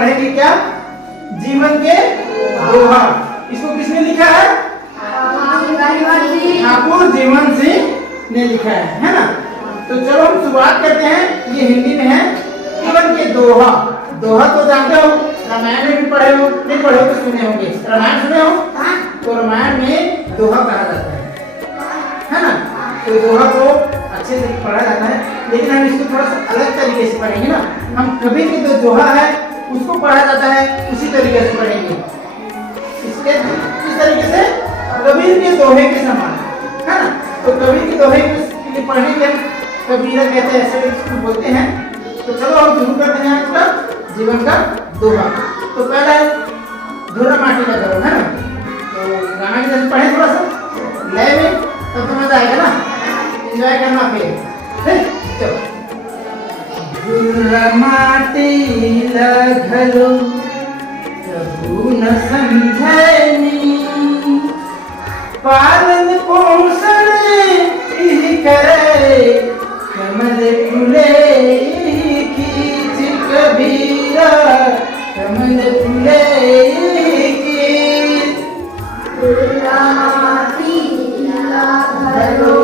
पढ़ेंगे क्या? जीवन के दोहा। इसको किसने लिखा है? ठाकुर जीवन सिंह ने लिखा है ना। तो चलो हम शुरुआत करते हैं। ये हिंदी में है जीवन के दोहा। दोहा तो जानते हो, रामायण में भी पढ़े हो, नहीं पढ़े हो तो सुने होंगे। रामायण सुने हो? तो रामायण में दोहा कहा जाता है ना। तो दोहा को अच्छे से पढ़ा जाता है, लेकिन हम इसको थोड़ा सा अलग तरीके से पढ़ेंगे ना। हम कभी भी जो दोहा है उसको पढ़ा जाता है उसी तरीके से पढ़ेंगे। इसके इस तरीके से कबीर के दोहे के समान है ना। तो कबीर के दोहे के लिए पढ़ने के कबीरा कहते हैं, ऐसे इसको बोलते हैं। तो चलो हम शुरू करते हैं आपका जीवन का दोहा। तो पहला है धुरा माटी का घरो, है ना। तो गाना की तरह पढ़े थोड़ा सा लय में, तब तो मजा आएगा ना, एंजॉय करना फिर। चलो। धुरा माटी घरो कबू न समझैनी, पालन पोषण इहि करे, कमल फूले खींच कबीरा, कमल फूले खींच। धुरा माटी घरो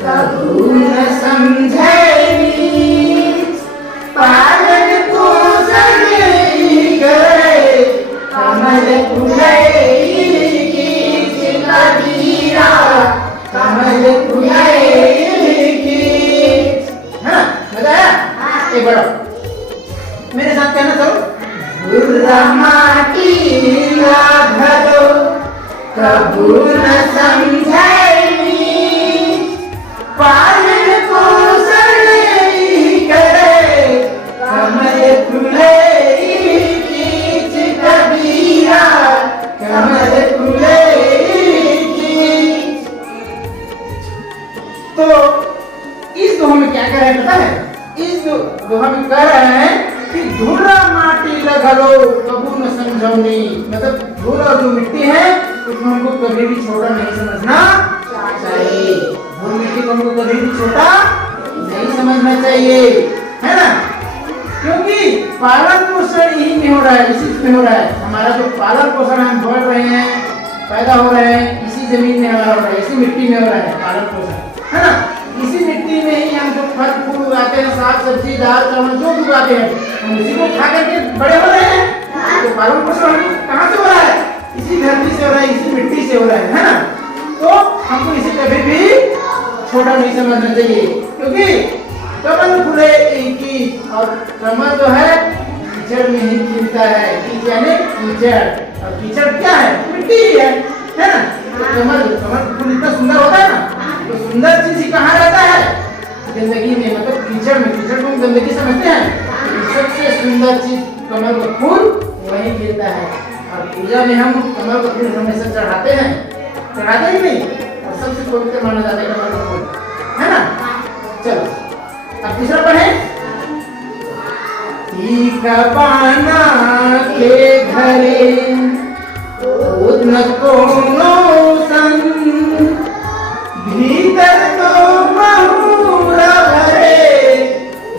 कबू न समझैनी, पालन पोषण इहि करे, कमल फूले खींच कबीरा, कमल फूले खींच। हाँ, मजा आया? एक बार मेरे साथ कहना चलो। धुरा माटी घरो कबू न समझैनी, पालन पोषण इहि करे, कमल फूले खींच कबीरा, कमल फूले खींच। तो इस दोहा में क्या कह रहे हैं पता है? इस दोहा में कह रहे हैं कि धुरा माटी घरो कबू न समझौनी, मतलब धूल और जो मिट्टी है उसमें हमको कभी भी छोटा नहीं समझना चाहिए। धूल मिट्टी को हमको कभी भी छोटा नहीं समझना चाहिए, है ना। क्योंकि पालन पोषण यही में हो रहा है, इसी में हो रहा है। हमारा जो पालन पोषण हम बढ़ रहे हैं, पैदा हो रहे हैं, इसी जमीन में हमारा हो रहा है, इसी मिट्टी में हो रहा है पालन पोषण, है ना। इसी मिट्टी में ही हम जो फल फूल उगाते हैं, साग सब्जी दाल चावल जो उगाते हैं, हम इसी को खा करके बड़े हो रहे हैं। तो पालन पोषण कहाँ से हो रहा है? इसी धरती से हो रहा है, इसी मिट्टी से हो रहा है ना। तो हमको इसे कभी भी छोटा नहीं समझना चाहिए, क्योंकि कमल फूले की, और कमल जो है कीचड़ में ही खिलता है। यानी कीचड़, और कीचड़ क्या है? मिट्टी ही है ना। तो कमल फूल इतना सुंदर होता है ना। तो सुंदर चीज ही कहाँ रहता है? जिंदगी में, मतलब कीचड़ में। कीचड़ को हम गंदगी समझते हैं। सबसे सुंदर चीज कमल का फूल वही खिलता है। और पूजा में हम कमल का फूल हमेशा चढ़ाते हैं, चढ़ाते ही नहीं, और सबसे पवित्र माना जाता है कमल का फूल, है ना। चलो अब तीसरा पढ़े। टीका पाना के घरे न कोनो संग, भीतर तो महुरा भरे,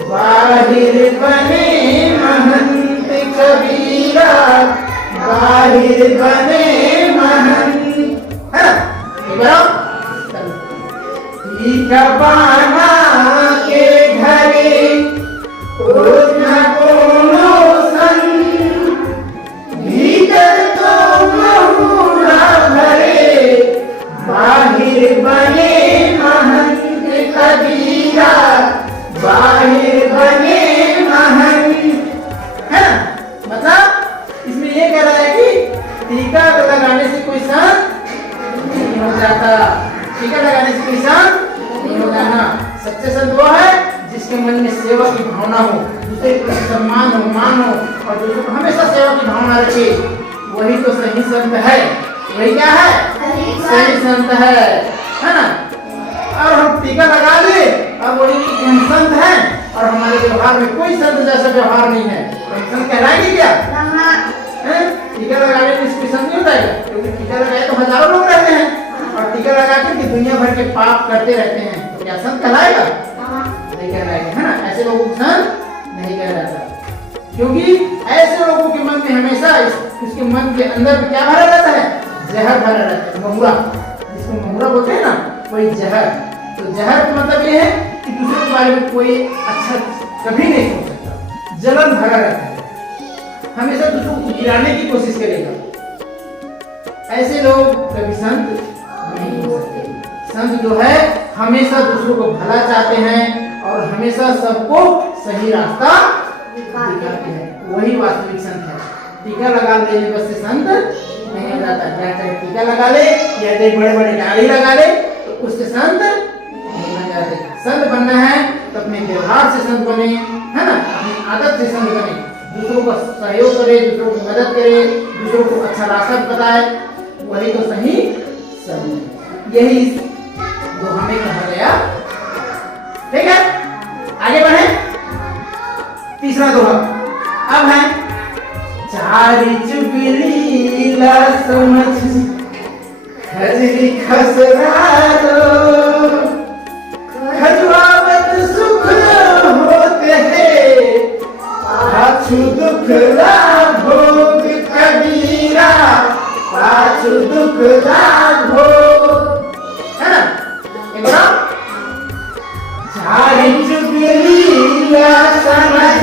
बाहिर बने महंत कबीरा, बाहिर बने महंत, है ना। टीका पाना के घरे न कोनो संग, भीतर तो महुरा भरे, बाहिर बने महंत कबीरा, बाहिर बने महंत, है ना। मतलब इसमें ये कह रहा है कि टीका लगाने से कोई संत नहीं हो जाता। टीका लगाने से कोई संत नहीं हो जाना। सच्चे संत वो है जिसके मन में सेवा की भावना हो, दूसरे को सम्मान हो, मान हो, और दूसरे को हमेशा सेवा की भावना रखे, वही तो सही संत है। वही क्या है? सही संत है ना। और हम टीका लगा ले और बोलेंगे कि हम संत हैं, और हमारे व्यवहार में कोई संत जैसा व्यवहार नहीं है, तो हम संत कहलाएंगे क्या? टीका लगाने में इसकी संत नहीं होता है, क्योंकि टीका लगाए तो हजारों लोग रहते हैं, और टीका लगा के दुनिया भर के पाप करते रहते हैं, तो क्या संत कहलाएगा? नहीं कहलाएगा, है ना। ऐसे लोगों को संत नहीं कहलाता। क्योंकि ऐसे लोगों के मन में हमेशा उसके मन के अंदर क्या भरा रहता है, जहर भरा रहता है, महुरा, जिसको महुरा बोलते हैं ना, वही जहर। तो जहर का मतलब ये है कि दूसरे के बारे में कोई अच्छा कभी नहीं सोच सकता, जलन भरा रहता है, हमेशा दूसरों को गिराने की कोशिश करेगा। ऐसे लोग कभी संत नहीं हो सकते। संत जो है हमेशा दूसरों को भला चाहते हैं और हमेशा सबको सही रास्ता दिखाते हैं, वही वास्तविक संत है। टीका लगा लेने बस से संत नहीं हो जाता, क्या चाहे टीका लगा ले या बड़े बड़े दाढ़ी लगा ले तो उससे संत नहीं बन जाते। संत बनना है तो अपने व्यवहार से संत बने, है ना, अपनी आदत से संत बने, दूसरों का सहयोग करे, दूसरों की मदद करे, दूसरों को अच्छा रास्ता बताए, वही तो सही संत। यही जो हमें कहा गया। ठीक है, आगे बढ़े। तीसरा दोहा अब है, चारी चुगली ला समझ खजरी खसरारो, खजवावत सुख होते हैं, पाछू दुख ला भोग कबीरा, पाछू दुख ला भोग, है ना। एक बार चारी चुगली ला समझ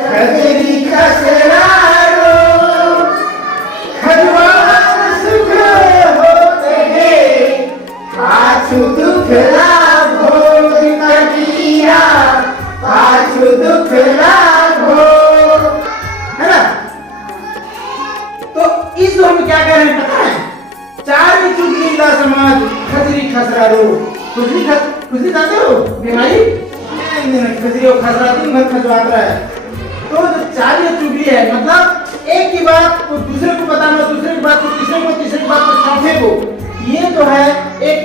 खजरी खसरारो, खजवावत सुख होते हैं, पाछू दुख ला भोग कबीरा, पाछू दुख ला भोग, है ना। तो इस दो में क्या कह रहे हैं पता है, चार चुगली ला समाज खजरी खसरारो। खुजली खाते हो बीमारी, खजरी और खसरा दिन भर खजवात रहा है। तो जो चार चुगली है मतलब एक की बात को दूसरे को बताना, दूसरे की बात को तीसरे को, तीसरे की बात को चौथे को, ये जो है एक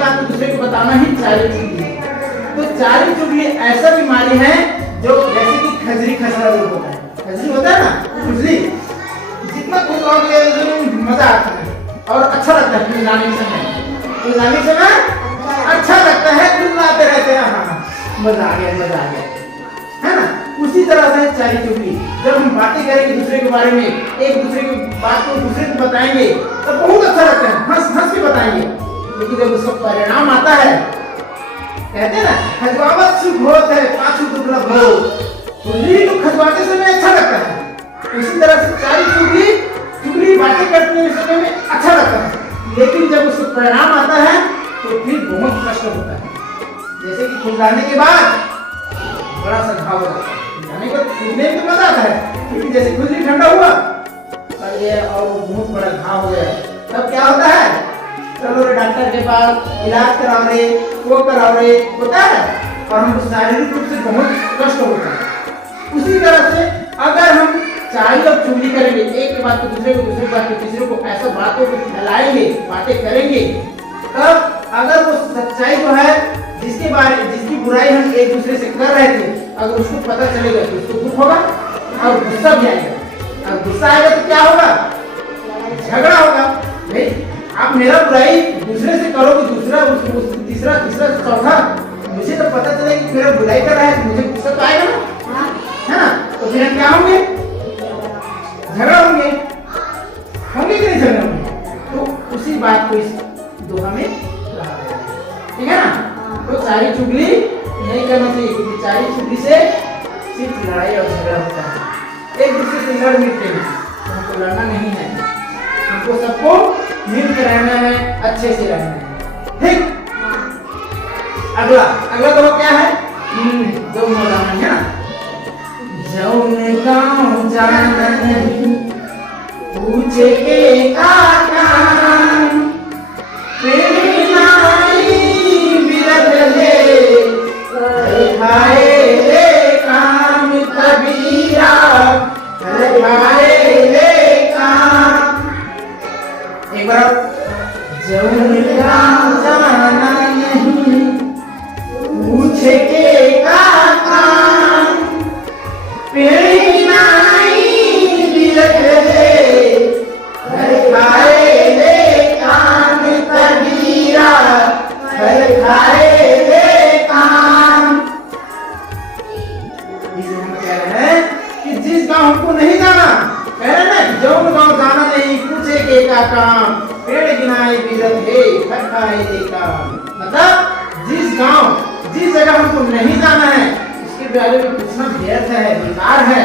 बात को दूसरे को बताना ही चार चुगली है। तो चार चुगली ऐसा बीमारी है जो जैसे कि खजरी खसरा रोग होता है, खजरी होता है ना खुजली, जितना खुद मजा आता है और अच्छा लगता है पिलाने के समय अच्छा लगता है, चिल्लाते रहते हैं, हाँ मजा आ गया, है ना। उसी तरह से चारी चुगली, जब हम बातें करेंगे दूसरे के बारे में, एक दूसरे की बात को दूसरे को बताएंगे तो बहुत अच्छा लगता है, हंस के बताएंगे, लेकिन जब उसका परिणाम आता है, कहते हैं ना खजवावत सुख होता है, पाछू दुख ला भोग, खुजली को खजवाते समय अच्छा लगता है। उसी तरह से चारी चुगली बातें करते समय में अच्छा लगता है, लेकिन जब उसका परिणाम आता है तो फिर बहुत कष्ट होता है। जैसे कि खुजलाने के बाद बड़ा सा घाव होता है, खुजलाने के बाद खुजने में तो मजा आता है, लेकिन जैसे खुजली ठंडा हुआ और वो बहुत बड़ा घाव हो गया, तब क्या होता है, चलो रे डॉक्टर के पास, इलाज कराओ रे, वो कराओ रे, होता है, और हमको शारीरिक रूप से बहुत कष्ट होता है। उसी तरह से अगर हम चारी और चुगली करेंगे, एक के बाद को दूसरे को, दूसरे के बाद को तीसरे को, ऐसा बातों को फैलाएंगे, बातें करेंगे, तब अगर वो सच्चाई जो है जिसकी बुराई हम एक दूसरे से कर रहे थे, अगर उसको पता चलेगा तो उसको दुख होगा और गुस्सा भी आएगा, और गुस्सा आएगा तो क्या होगा, झगड़ा होगा। भाई आप मेरा बुराई दूसरे से करोगे, दूसरा तीसरा चौथा, मुझे तो पता चले कि मेरा बुराई कर रहा है, मुझे गुस्सा तो आएगा ना, है ना। तो फिर हम क्या होंगे, झगड़ा होंगे कि नहीं झगड़ा होंगे। तो उसी बात को इस दोहा में कहा गया है, ठीक है ना। तो चारी चुगली नहीं करना चाहिए, क्योंकि चारी चुगली से सिर्फ लड़ाई और झगड़ा होता है, एक दूसरे से लड़ मिलते हैं, तो हमको लड़ना नहीं है, हमको सबको मिलकर रहना है, अच्छे से रहना है, ठीक। अगला दोहा क्या है, जो मौलाना है ना, जौन गाँव जाना नहीं पूछे के काका, खाए ले काम कबीरा, खाए ले काम। एक बार, जौन गाँव जाना नहीं पूछे के काका, पेड़ी नाई बिरख ले, खाए ले काम कबीरा, खाए ले काम। इसे हम कह रहे हैं नाई बीरत है हर खाए देखा। मतलब जिस गांव जिस जगह हमको नहीं जाना है उसके बारे में पूछना व्यर्थ है, बेकार है।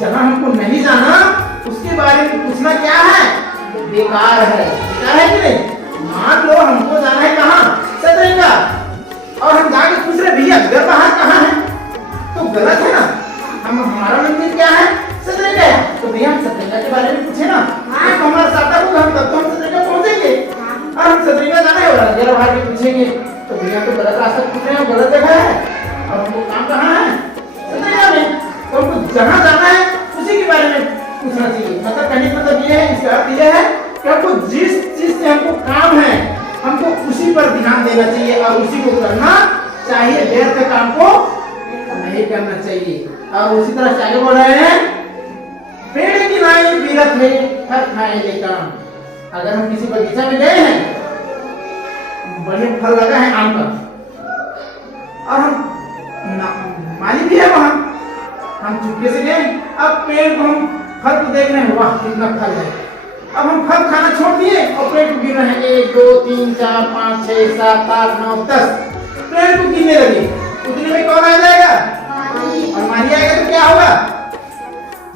जहां हमको नहीं जाना उसके बारे में पूछना क्या है, बेकार है। बेकार है कि नहीं? मान लो हमको जाना है कहाँ, सतरंगा, और हम जाके पूछ रहे भैया घर बाहर कहाँ है, तो गलत है ना। हमारा मंदिर क्या है, सतरंगा है, तो भैया हम सतरंगा के बारे में पूछे ना, तो हमारा साटा होगा, हम तब तो हम सतरंगा पहुंचेंगे। और हम सतरंगा जाना है और घर बाहर भी पूछेंगे तो भैया तो गलत रास्ता पूछ रहे हैं, गलत जगह है, और हमको काम कहाँ है, सतरंगा में। तो हमको जहाँ जाना है उसी के बारे में पूछना चाहिए। मतलब कहने का मतलब ये है, इसका अर्थ ये है कि हमको जिस चीज से हमको काम है हमको उसी पर ध्यान देना चाहिए और उसी को करना चाहिए, व्यर्थ काम को नहीं करना चाहिए। और उसी तरह से आगे बढ़ रहे हैं, पेड़ की नाई बीरत है हर खाए ले काम। अगर हम किसी बगीचा में गए हैं, बढ़िया फल लगा है आम का, और हम माली भी है वहां, हम चुपके से गए, अब पेड़ को हम फल को देख रहे हैं, वाह कितना फल है। अब हम फल खाना छोड़ दिए और पेड़ को गिन रहे हैं, 1 2 3 4 5 6 7 8 9 10 पेड़ को गिनने लगे। उतने में कौन आ जाएगा, और माली आएगा तो क्या होगा,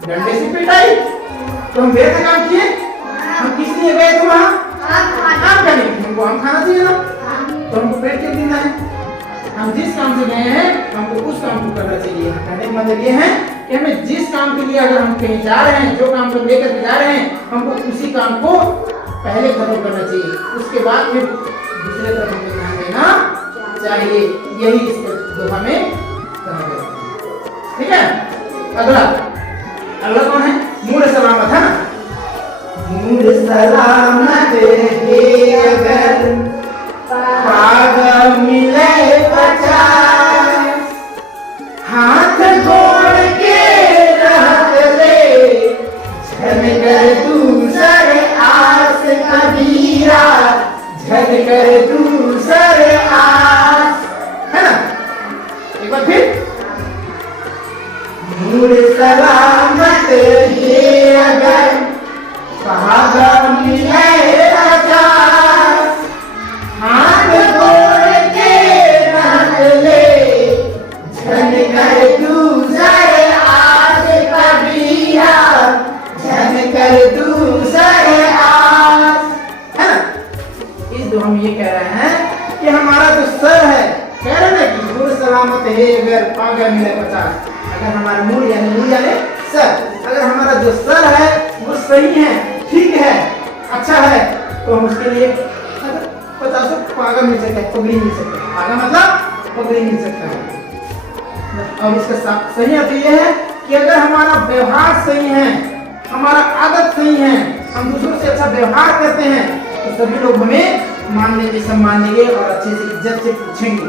डंडे से पिटाई। तो हम व्यर्थ काम किए, हम किस लिए गए थे वहां, आम खाने, हमको आम खाना चाहिए ना, तो हमको पेड़ क्यों गिनना है। हम जिस काम से गए हैं हमको उस काम को करना चाहिए। कहने का मतलब ये है कि हमें जिस काम के लिए अगर हम कहीं जा रहे हैं, जो काम को लेकर के जा रहे हैं, हमको उसी काम को पहले खत्म करना चाहिए, उसके बाद फिर दूसरे तरफ हमको ध्यान देना चाहिए। यही इस दोहा में कहा गया। ठीक है, अगला अगला कौन है, मूड सलामत है ना। मूड सलामत है अगर पाग मिले पचास, हाथ जोड़ के रहत ले झन कर दूसर आस कबीरा, झन कर दूसर आस, है ना। एक बार फिर, मूड सलामत है अगर पाग मिले पचास, हाथ जोड़ के रख ले झन कर दूसर आस कबीरा, झन कर दूसर आस, है ना। इस दो हम ये कह रहे हैं कि हमारा जो सर है, कह रहे ना कि मूड सलामत है अगर पागा मिले 50। अगर हमारा मूड यानी सर, अगर हमारा जो सर है वो सही है, ठीक है, अच्छा है, तो हम उसके लिए 50 पागा मिल सकता है, पगड़ी मिल सकता है। पागा मतलब पगड़ी मिल सकता है। और इसका सही अर्थ ये है कि अगर हमारा व्यवहार सही है, हमारा आदत सही है, हम दूसरों से अच्छा व्यवहार करते हैं, तो सभी लोग हमें मान लेंगे, सम्मान देंगे और अच्छे से इज्जत से पूछेंगे।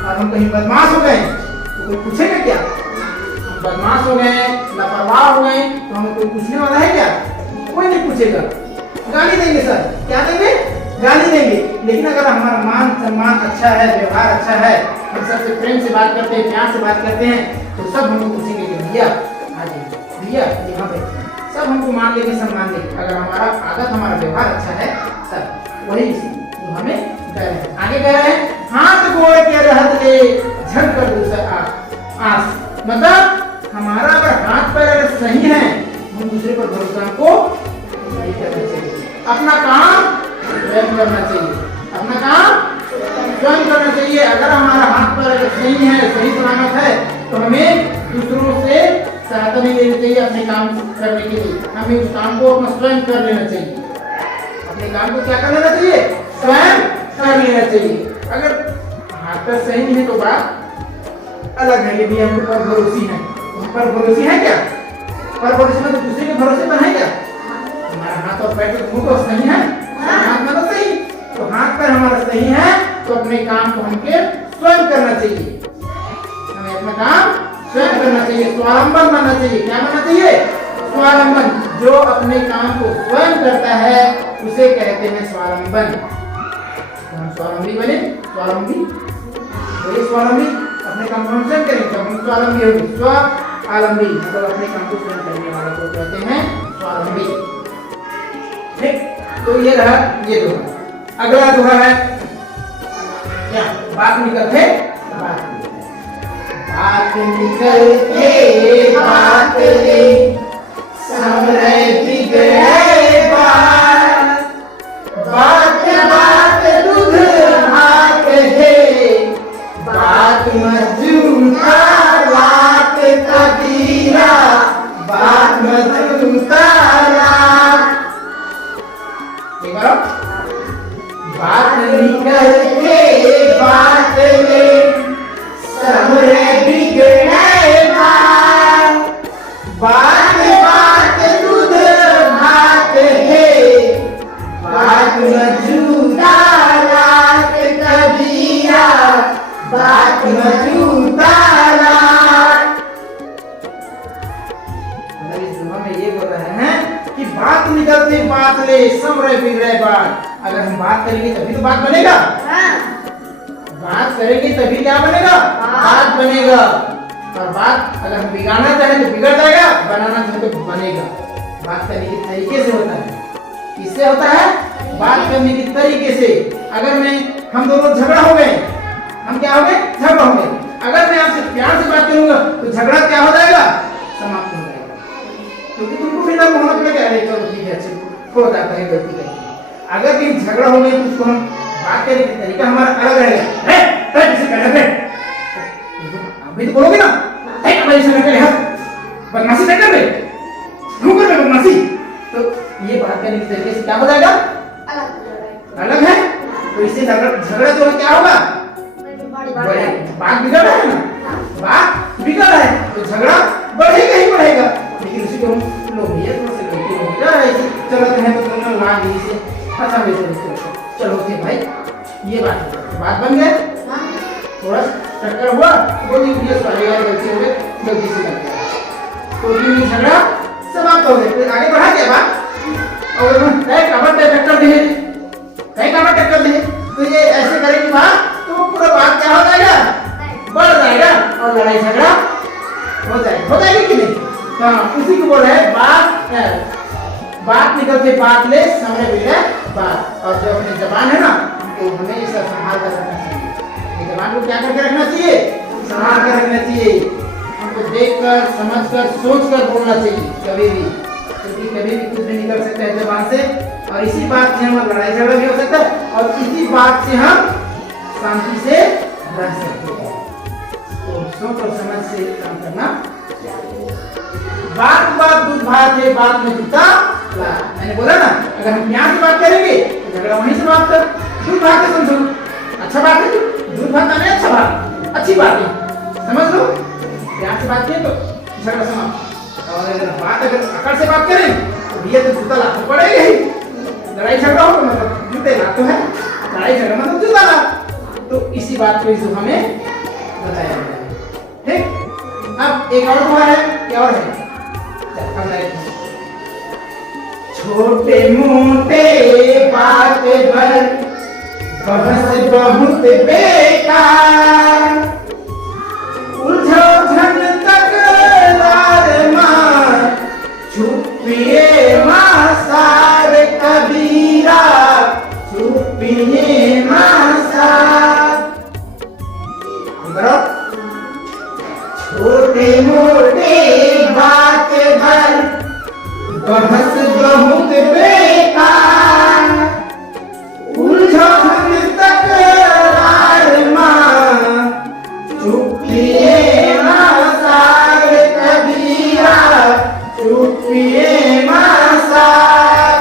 और हम कहीं बदमाश हो गए तो कोई पूछेगा क्या, हम बदमाश हो गए, लापरवाह हो गए, तो हमें कोई पूछने वाला है क्या, कोई नहीं पूछेगा। गाली देंगे सर, क्या देंगे, गाली देंगे। लेकिन अगर हमारा मान सम्मान अच्छा है, व्यवहार अच्छा है, हम सबसे प्रेम से बात करते हैं, प्यार से बात करते हैं, तो सब हमको पूछेंगे कि भैया आज भैया यहाँ पे, सब हमको मान लेंगे, सम्मान देंगे। अगर हमारा आदत, हमारा व्यवहार अच्छा है सब। वही जो हमें कह रहे हैं, आगे कह रहे हैं, हाथ गोड़ के रहत ले झन कर दूसर आस। मतलब हमारा अगर हाथ पैर अगर सही है, हम दूसरे पर भरोसा को नहीं करना चाहिए, अपना काम स्वयं करना चाहिए, अपना काम स्वयं करना चाहिए। अगर हमारा हाथ पैर अगर सही है, सही सलामत है, तो हमें दूसरों से सहायता नहीं लेनी चाहिए अपने काम करने के लिए। हमें उस काम को अपना स्वयं कर लेना चाहिए, अपने काम को क्या कर लेना चाहिए, स्वयं कर लेना चाहिए। अगर हाथ पैर सही नहीं है तो बात अलग है, ये भी हमको पर भरोसी है, पर भरोसी है क्या, पर भरोसे में तो दूसरे के भरोसे पर है क्या। हमारा हाथ और पैर तो मुंह तो सही है, हाथ में तो सही, तो हाथ पैर हमारा सही है, तो अपने काम को हमके स्वयं करना चाहिए, हमें अपना काम स्वयं करना चाहिए, स्वावलंबन बनना चाहिए। क्या बनना चाहिए, स्वावलंबन। जो अपने काम को स्वयं करता है उसे कहते हैं स्वावलंबन। हम स्वावलंबी बने, स्वावलंबी बोलिए, स्वावलंबी अपने काम को हम स्वयं करें तो हम स्वावलंबी होंगे। स्वावलंबी मतलब अपने काम को स्वयं करने वाले को कहते हैं स्वावलंबी। ठीक, तो ये रहा ये दोहा। अगला दोहा है क्या? बात निकलते बात निकलते बात ले समरे बिगड़े बात, बात बात दूध भात है, बात मजूता बात कबीरा, बात मजूता बात निकलते बात ले समरे बिगड़े बात, बात बात दूध भात है, बात मजूदा रात कबीरा, बात मजूदा रात। मतलब इस दोहा में ये बोल रहे हैं कि बात निकलते बात ले समरे बिगड़े बात। अगर हम बात करेंगे तभी तो बात बनेगा। बात करेंगे तभी क्या बनेगा? बात बनेगा। और बात अगर हम बिगाड़ना चाहें तो बिगड़ जाएगा, बनाना चाहें तो बनेगा। बात करने के तरीके से होता है। किससे होता है? बात करने के तरीके से। अगर हम दोनों झगड़ा हो गए, हम क्या हो गए? झगड़ा हो गए। अगर मैं आपसे प्यार से बात करूंगा तो झगड़ा क्या हो जाएगा? समाप्त हो जाएगा। क्योंकि तुमको फिर मोहब्बत में क्या रहेगा? ठीक है, अच्छा हो जाता है, गलती करती है। अगर कहीं झगड़ा हो गया तो उसको हम बात करने का तरीका हमारा अलग रहेगा। अभी तो बोलोगे ना, बदमाशी नहीं कर रहे, क्यों कर रहे बदमाशी? तो ये बात करने के तरीके से क्या हो जाएगा? अलग है। तो इससे झगड़ा जो है क्या होगा? बात बिगड़ रहा है ना, बात बिगड़ रहा है तो झगड़ा बढ़ेगा ही बढ़ेगा। लेकिन उसी को हम लोग चलते हैं तो लाग से खत्म हो जाए। चलो ठीक भाई, ये बात बन गया। थोड़ा टक्कर हुआ तो गलती हो गई, गलती से कर दिया तो झगड़ा समाप्त हो गया। फिर आगे बढ़ा क्या बात? और टक्कर दे तो ये ऐसे करेंगे बात तो पूरा बात क्या हो जाएगा? बढ़ जाएगा और लड़ाई झगड़ा हो जाएगी कि नहीं? हाँ, उसी को बोल रहे हैं बात निकलते बात ले समरे बिगड़े बात। और जो अपनी जबान है ना, तो हमेशा संभाल कर रखना चाहिए। ये जबान को क्या करके रखना चाहिए? संभाल कर रखना चाहिए। हमको देखकर, समझकर, सोचकर बोलना चाहिए कभी भी, क्योंकि कभी भी कुछ भी निकल सकता है जबान से। और इसी बात से हमारा लड़ाई झगड़ा भी हो सकता है और इसी बात से हम शांति से रह सकते हैं। तो सोच और समझ से काम करना। बात बात दूध भात है, बात में जूता ला। मैंने बोला ना, अगर हम प्यार से बात करेंगे तो झगड़ा वहीं से बात कर। दूध भात है, समझो अच्छा बात है, दूध भात आने अच्छा बात, अच्छी बात है, समझ लो। प्यार से बात किए तो झगड़ा समाप्त। और अगर बात अकड़ से बात करें तो भैया तो जूता ला तो पड़ेगा ही। लड़ाई झगड़ा हो तो मतलब जूते ला तो है, लड़ाई झगड़ा मतलब जूता ला। तो इसी बात को इस दोहा में बताया गया है। ठीक, अब एक और दोहा है, क्या और है? छोटे मोटे बात पर बहस बहुत बेकार, उलझो झन तकरार मार, छुपिए मासार कबीरा, छुपिए मासार। छोटे मोटे बात पर बहस बहुत बेकार, उलझो तकरार मां, चुपिए मासार कबीरा, चुपिए मासार।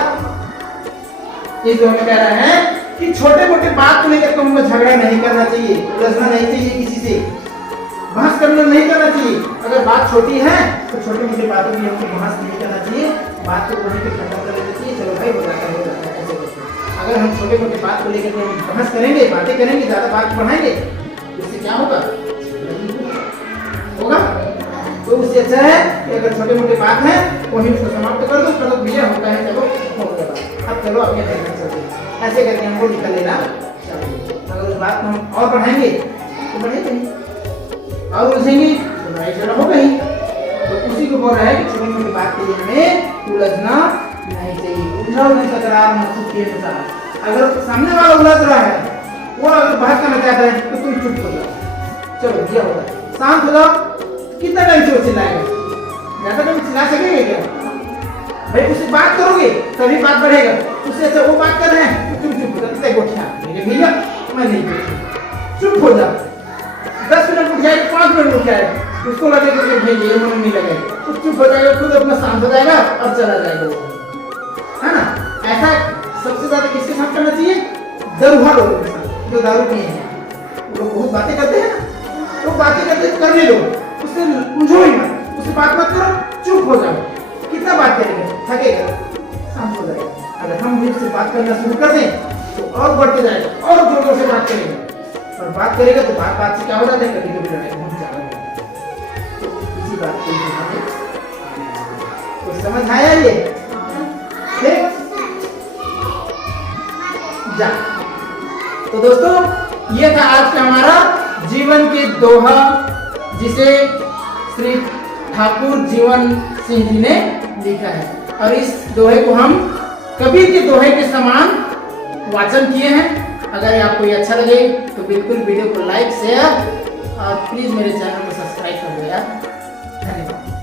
ये जो हम कह रहे हैं कि छोटे मोटे बात को लेकर तुमको झगड़ा नहीं करना चाहिए, उलझना नहीं चाहिए, किसी से बहस करना नहीं करना चाहिए। अगर बात छोटी है तो छोटी मोटी बातों में हमको बहस नहीं करना चाहिए, बात को वहीं पे खत्म कर देना चाहिए। चलो भाई बताता है ऐसे। अगर हम छोटे मोटे बात को लेकर बहस करेंगे, बातें करेंगे, ज्यादा बात बढ़ाएंगे, इससे क्या होगा? तो उससे अच्छा है कि अगर छोटे मोटे बात है वहीं उसको समाप्त कर दो, चलो विजय होता है, चलो हो गया। अब चलो अपने घर चलते, ऐसे करके हमको निकल लेना चाहिए। अगर उस बात को हम और बढ़ाएंगे तो बढ़ेगा नहीं, और उलझेंगे तो लड़ाई झगड़ा हो गई। तो उसी को बोल रहा है कि छोटी मोटी बात के लिए हमें उलझना नहीं चाहिए। उलझो नहीं तकरार न सुख के अनुसार। अगर सामने वाला उलझ रहा है, वो अगर बहस करना चाहता है तो तुम चुप हो जाओ, चलो दिया होगा, शांत हो जाओ। कितना टाइम से वो चिल्लाएगा? ज्यादा टाइम चिल्ला सकेंगे क्या? भाई उससे बात करोगे तभी बात बढ़ेगा। उससे अच्छा वो बात कर रहे हैं तो तुम चुप हो जाओ, गोठिया मेरे भैया मैं नहीं बोलूँ, चुप हो जाओ। 10 मिनट उठ जाएगा, 5 मिनट उठ जाएगा, उसको लगेगा कि भाई ये मन नहीं लगेगा, तो चुप हो जाएगा, खुद अपना शांत हो जाएगा और चला जाएगा वो, है ना। ऐसा सबसे ज्यादा किसके साथ करना चाहिए? दरुहा लोगों के साथ, जो दारू पिए हैं। वो लोग बहुत बातें करते हैं ना, तो बातें करते करने दो, उससे उलझो ही मत, उससे बात मत करो, चुप हो जाओ। कितना बात करेंगे, थकेगा, शांत हो जाएगा। अगर हम भी उससे बात करना शुरू कर दें तो और बढ़ते जाएगा और जोर जोर से बात करेंगे, और बात करेगा तो बात से क्या हो जाता है, कभी कभी लड़ाई बहुत ज्यादा हो जाती है। तो इसी बात को तो समझ आया ये? ठीक जा। तो दोस्तों ये था आज का हमारा जीवन के दोहा, जिसे श्री ठाकुर जीवन सिंह जी ने लिखा है। और इस दोहे को हम कबीर के दोहे के समान वाचन किए हैं। अगर आपको ये अच्छा लगे तो बिल्कुल वीडियो को लाइक शेयर और प्लीज मेरे चैनल को सब्सक्राइब कर दो यार। धन्यवाद।